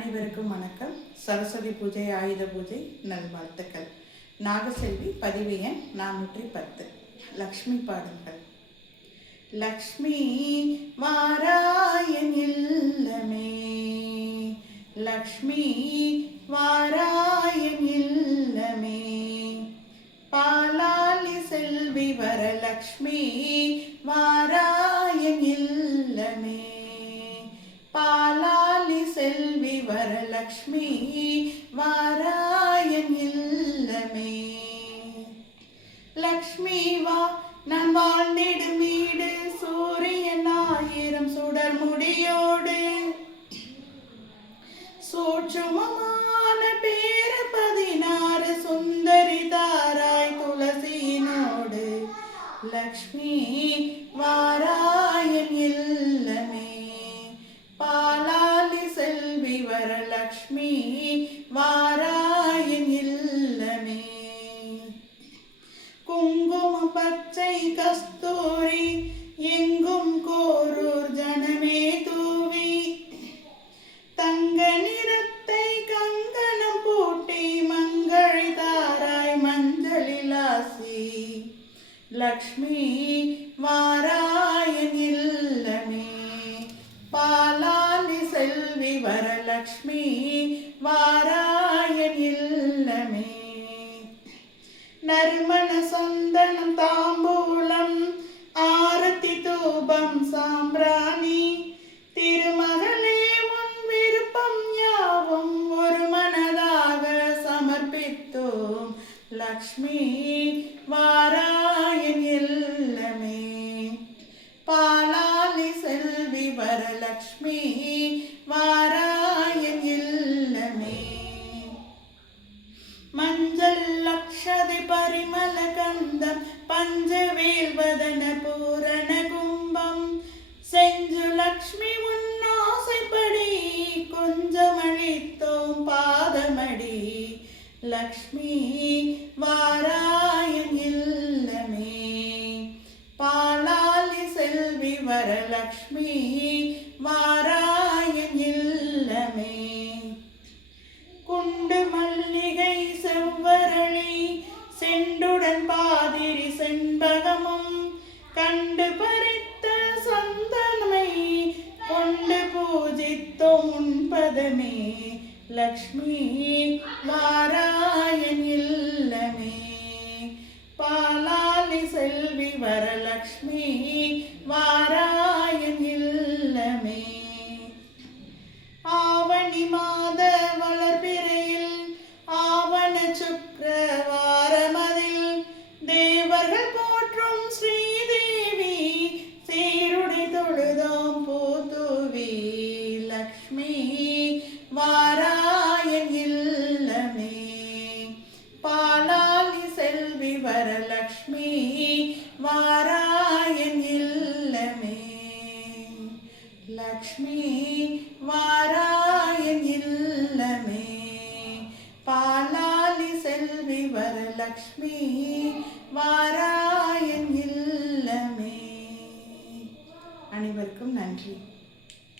அனைவருக்கும் வணக்கம். சரஸ்வதி பூஜை, ஆயுத பூஜை நல்வாழ்த்துக்கள். நாகசெல்வி, பதிவு எண் 410. லக்ஷ்மி பாடல்கள். லக்ஷ்மி வாராயன் இல்லமே, லக்ஷ்மி வாராயன் இல்லமே, பாலாலி செல்வி வரலக்ஷ்மி வாராயன் இல்லமே, பாலாலி செல்வி வரலக்ஷ்மி வாராயன் இல்லமே. லக்ஷ்மி வா நான் வாழ்ந்திடும் வீடு, சூரியன் 1000 சுடர் முடியோடு, சூட்சுமமான பேர 16 சுந்தரி தாராய் துளசியினோடு. லக்ஷ்மி வாராயன் இல்லமே, பாலாலி செல்வி வரலக்ஷ்மி வாராயன் இல்லமே. குங்கும பச்சை கஸ்தூரி எங்கும் கோரூர் ஜனமே தூவி, தங்க நிறத்தை கங்கணம் பூட்டி மங்களை தாராய் மஞ்சளிலாசி. லக்ஷ்மி வாராயன் இல்லமே, பாலாலி செல்வி வரலக்ஷ்மி வாராயன் இல்லமே. நறுமண சந்தனம் தாம்பூலம் ஆரத்தி தூபம் சாம்பிராணி, திருமகளே உன் விருப்பம் யாவும் ஒரு மனதாக சமர்ப்பித்தோம். லக்ஷ்மி வாராயன் இல்லமே, பாலாலி செல்வி வரலக்ஷ்மி வாராயன் இல்லமே. மஞ்சள் லக்ஷதி பரிமள கந்தம் பஞ்சவேல் வதன பூரண கும்பம், செஞ்சு லக்ஷ்மி உன் ஆசைப்படி கொஞ்சம் அளித்தோம் பாதமடி. லக்ஷ்மி வாராயன் இல்லமே, பாலாலி செல்வி வரலக்ஷ்மி வாராயன் இல்லமே. குண்டு மல்லிகை செவ்வரளி செண்டுடன் பாதிரி செண்பகமும், கண்டு பறித்த சந்தனமை கொண்டு பூஜித்தோம் உன்பதமே. லக்ஷ்மி வாராயன் இல்லமே, பாலாலி செல்வி வரலக்ஷ்மி வாராயன் இல்லமே. ஆவணி மாத வளர்பிறையில் ஆவண சுக்கிரவாரமதில், தேவர்கள் போற்றும் ஸ்ரீதேவி சீருடை தொழுதோம் பூத்துவி. லக்ஷ்மி வாராயன் இல்லமே, பாலாலி செல்வி வரலக்ஷ்மி வாராயன் இல்லமே. லக்ஷ்மி வாராயன் இல்லமே, பாலாலி செல்வி வரலக்ஷ்மி வாரா